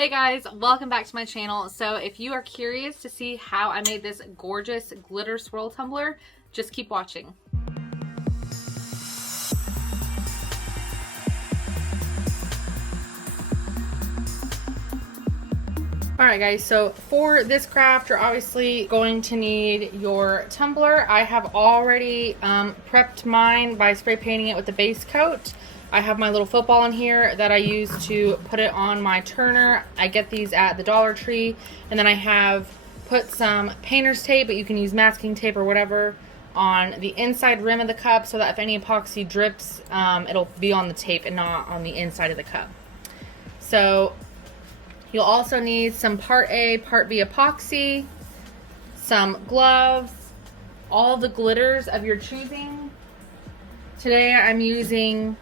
Hey guys, welcome back to my channel. So if you are curious to see how I made this gorgeous glitter swirl tumbler, just keep watching. Alright guys, so for this craft you're obviously going to need your tumbler. I have already prepped mine by spray painting it with the base coat. I have my little football in here that I use to put it on my turner. I get these at the Dollar Tree. And then I have put some painter's tape, but you can use masking tape or whatever, on the inside rim of the cup so that if any epoxy drips, it'll be on the tape and not on the inside of the cup. So you'll also need some Part A, Part B epoxy, some gloves, all the glitters of your choosing. Today I'm using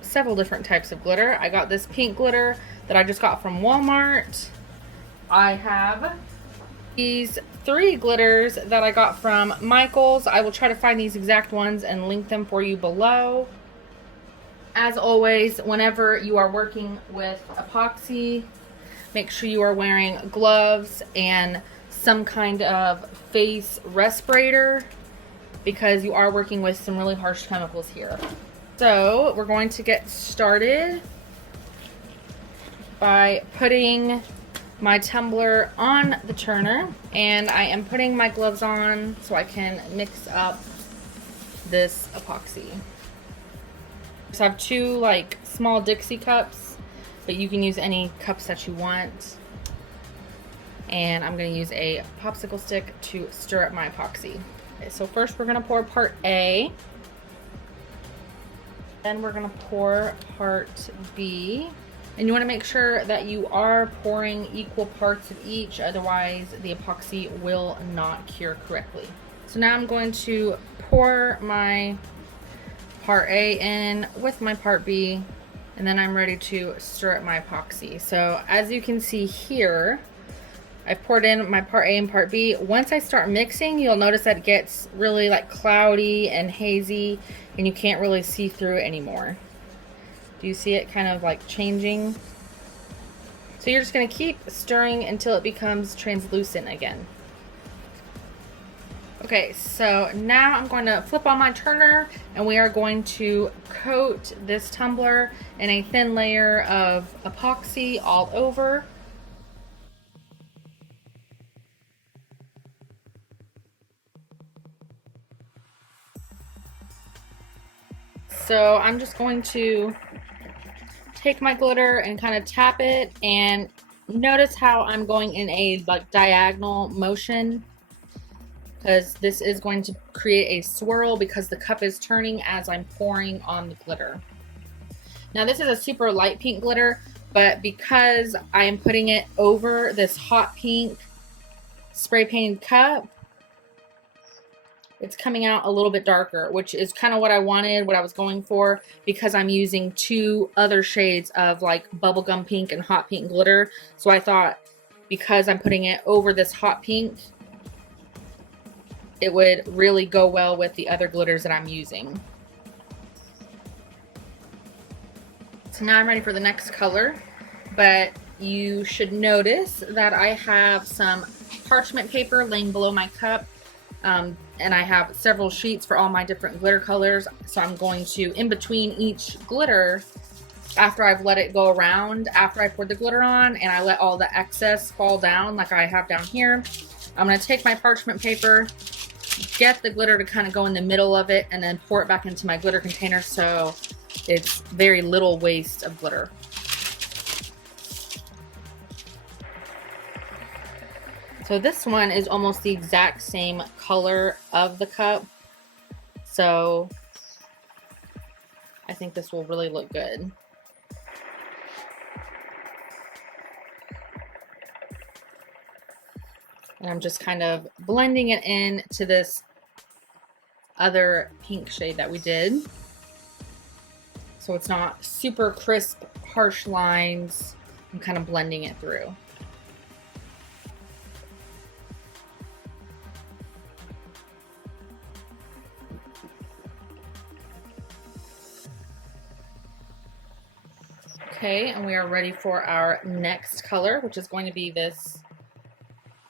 several different types of glitter. I got this pink glitter that I just got from Walmart. I have these 3 glitters that I got from Michael's. I will try to find these exact ones and link them for you below. As always, whenever you are working with epoxy, make sure you are wearing gloves and some kind of face respirator because you are working with some really harsh chemicals here. So we're going to get started by putting my tumbler on the turner, and I am putting my gloves on so I can mix up this epoxy. So I have 2 like small Dixie cups, but you can use any cups that you want. And I'm going to use a popsicle stick to stir up my epoxy. Okay, so first we're going to pour Part A. Then we're going to pour Part B. And you want to make sure that you are pouring equal parts of each, otherwise the epoxy will not cure correctly. So now I'm going to pour my Part A in with my Part B, and then I'm ready to stir up my epoxy. So as you can see here, I've poured in my Part A and Part B. Once I start mixing, you'll notice that it gets really like cloudy and hazy, and you can't really see through it anymore. Do you see it kind of like changing? So you're just going to keep stirring until it becomes translucent again. Okay, so now I'm going to flip on my turner, and we are going to coat this tumbler in a thin layer of epoxy all over. So I'm just going to take my glitter and kind of tap it, and notice how I'm going in a like diagonal motion, because this is going to create a swirl because the cup is turning as I'm pouring on the glitter. Now this is a super light pink glitter, but because I am putting it over this hot pink spray painted cup, it's coming out a little bit darker, which is kind of what I wanted, what I was going for, because I'm using 2 other shades of like bubblegum pink and hot pink glitter. So I thought because I'm putting it over this hot pink, it would really go well with the other glitters that I'm using. So now I'm ready for the next color, but you should notice that I have some parchment paper laying below my cup. And I have several sheets for all my different glitter colors. So I'm going to, in between each glitter, after I've let it go around, after I poured the glitter on and I let all the excess fall down like I have down here, I'm going to take my parchment paper, get the glitter to kind of go in the middle of it, and then pour it back into my glitter container so it's very little waste of glitter. So this one is almost the exact same color of the cup, so I think this will really look good. And I'm just kind of blending it in to this other pink shade that we did, so it's not super crisp, harsh lines. I'm kind of blending it through. Okay, and we are ready for our next color, which is going to be this,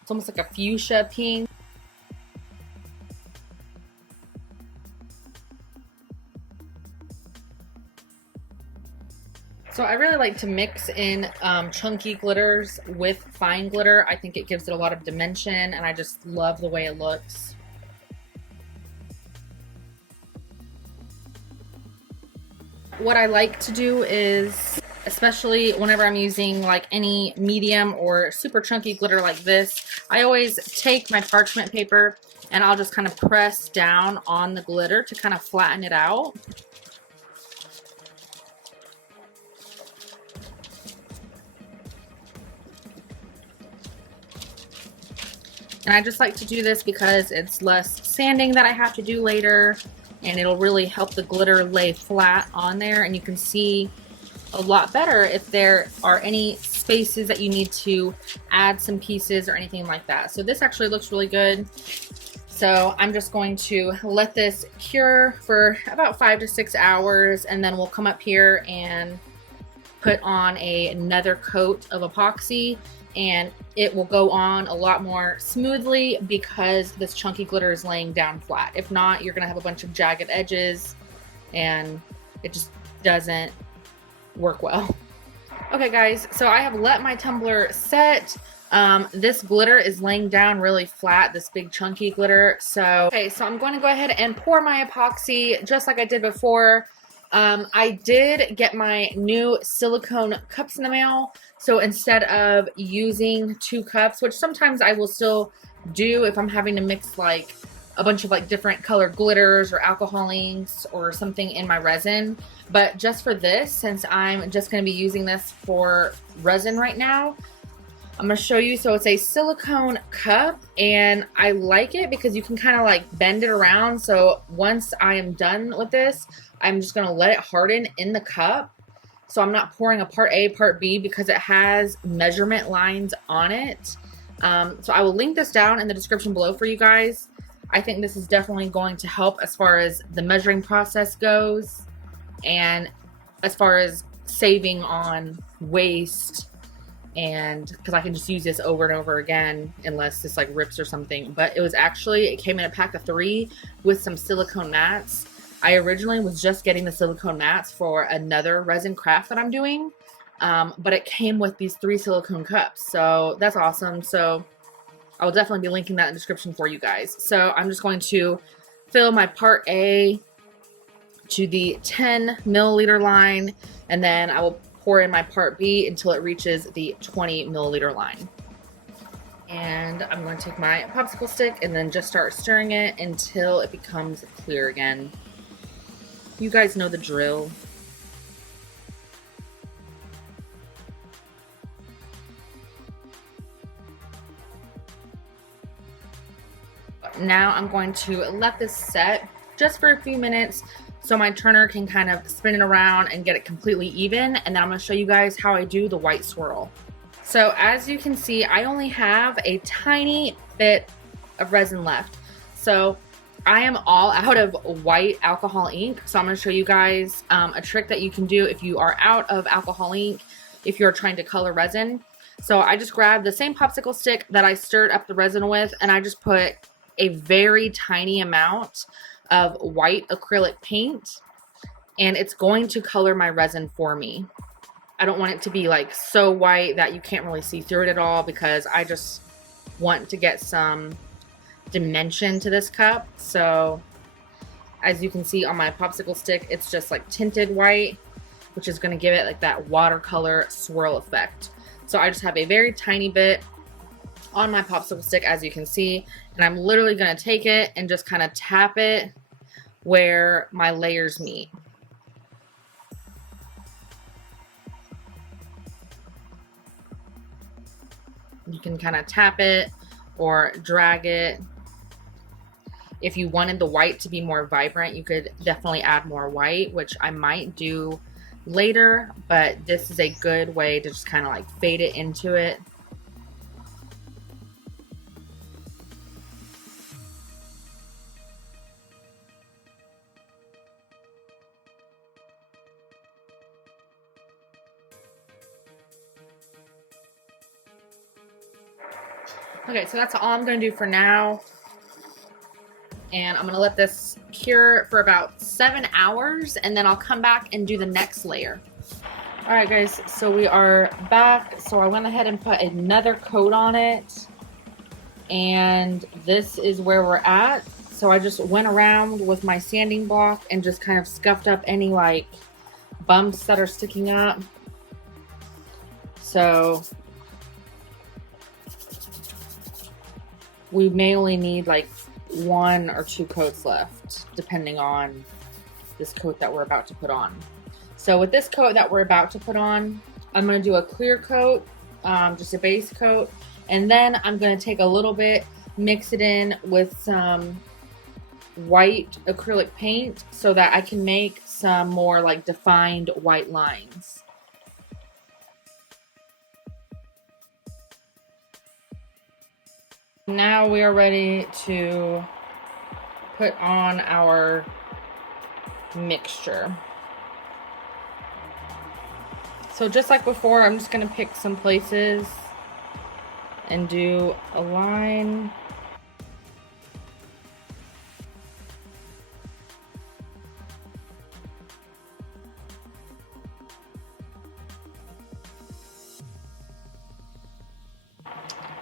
it's almost like a fuchsia pink. So I really like to mix in chunky glitters with fine glitter. I think it gives it a lot of dimension, and I just love the way it looks. What I like to do is, especially whenever I'm using like any medium or super chunky glitter like this, I always take my parchment paper and I'll just kind of press down on the glitter to kind of flatten it out. And I just like to do this because it's less sanding that I have to do later, and it'll really help the glitter lay flat on there, and you can see a lot better if there are any spaces that you need to add some pieces or anything like that. So this actually looks really good. So I'm just going to let this cure for about 5 to 6 hours, and then we'll come up here and put on another coat of epoxy, and it will go on a lot more smoothly because this chunky glitter is laying down flat. If not, you're gonna have a bunch of jagged edges and it just doesn't work well. Okay guys, so I have let my tumbler set. This glitter is laying down really flat, this big chunky glitter. So I'm going to go ahead and pour my epoxy just like I did before. I did get my new silicone cups in the mail. So instead of using 2 cups, which sometimes I will still do if I'm having to mix like a bunch of like different color glitters or alcohol inks or something in my resin. But just for this, since I'm just going to be using this for resin right now, I'm going to show you. So it's a silicone cup, and I like it because you can kind of like bend it around. So once I am done with this, I'm just going to let it harden in the cup. So I'm not pouring a part A, part B, because it has measurement lines on it. So I will link this down in the description below for you guys. I think this is definitely going to help as far as the measuring process goes, and as far as saving on waste, and because I can just use this over and over again unless this like rips or something. But it came in a pack of 3 with some silicone mats. I originally was just getting the silicone mats for another resin craft that I'm doing, but it came with these 3 silicone cups, so that's awesome. So I will definitely be linking that in the description for you guys. So I'm just going to fill my part A to the 10 milliliter line, and then I will pour in my part B until it reaches the 20 milliliter line. And I'm going to take my popsicle stick and then just start stirring it until it becomes clear again. You guys know the drill. Now I'm going to let this set just for a few minutes so my turner can kind of spin it around and get it completely even, and then I'm going to show you guys how I do the white swirl. So as you can see, I only have a tiny bit of resin left. So I am all out of white alcohol ink, so I'm going to show you guys a trick that you can do if you are out of alcohol ink, if you're trying to color resin. So I just grabbed the same popsicle stick that I stirred up the resin with, and I just put a very tiny amount of white acrylic paint, and it's going to color my resin for me. I don't want it to be like so white that you can't really see through it at all, because I just want to get some dimension to this cup. So as you can see on my popsicle stick, it's just like tinted white, which is going to give it like that watercolor swirl effect. So I just have a very tiny bit on my popsicle stick, as you can see, and I'm literally going to take it and just kind of tap it where my layers meet. You can kind of tap it or drag it. If you wanted the white to be more vibrant, you could definitely add more white, which I might do later, but this is a good way to just kind of like fade it into it. Okay, so that's all I'm going to do for now. And I'm going to let this cure for about 7 hours, and then I'll come back and do the next layer. All right, guys, so we are back. So I went ahead and put another coat on it, and this is where we're at. So I just went around with my sanding block and just kind of scuffed up any like bumps that are sticking up. So we may only need like 1 or 2 coats left, depending on this coat that we're about to put on. So with this coat that we're about to put on, I'm going to do a clear coat, just a base coat, and then I'm going to take a little bit, mix it in with some white acrylic paint so that I can make some more like defined white lines. Now we are ready to put on our mixture. So just like before, I'm just going to pick some places and do a line.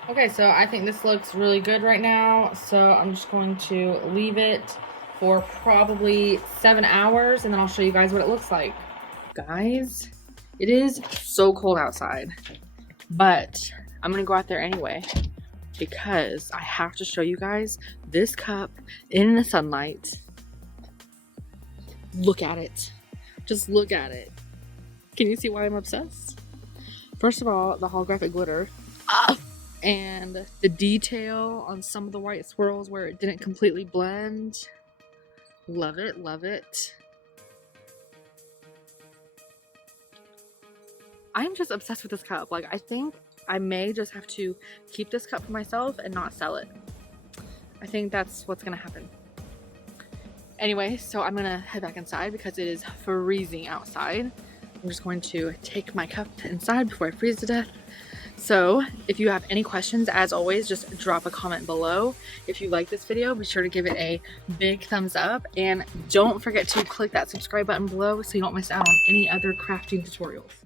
Okay, so I think this looks really good right now, so I'm just going to leave it for probably 7 hours, and then I'll show you guys what it looks like. Guys, it is so cold outside, but I'm gonna go out there anyway because I have to show you guys this cup in the sunlight. Look at it. Just look at it. Can you see why I'm obsessed? First of all, the holographic glitter. And the detail on some of the white swirls where it didn't completely blend. Love it, love it. I'm just obsessed with this cup. Like, I think I may just have to keep this cup for myself and not sell it. I think that's what's gonna happen. Anyway, so I'm gonna head back inside because it is freezing outside. I'm just going to take my cup inside before I freeze to death. So if you have any questions, as always, just drop a comment below. If you like this video, be sure to give it a big thumbs up, and don't forget to click that subscribe button below so you don't miss out on any other crafting tutorials.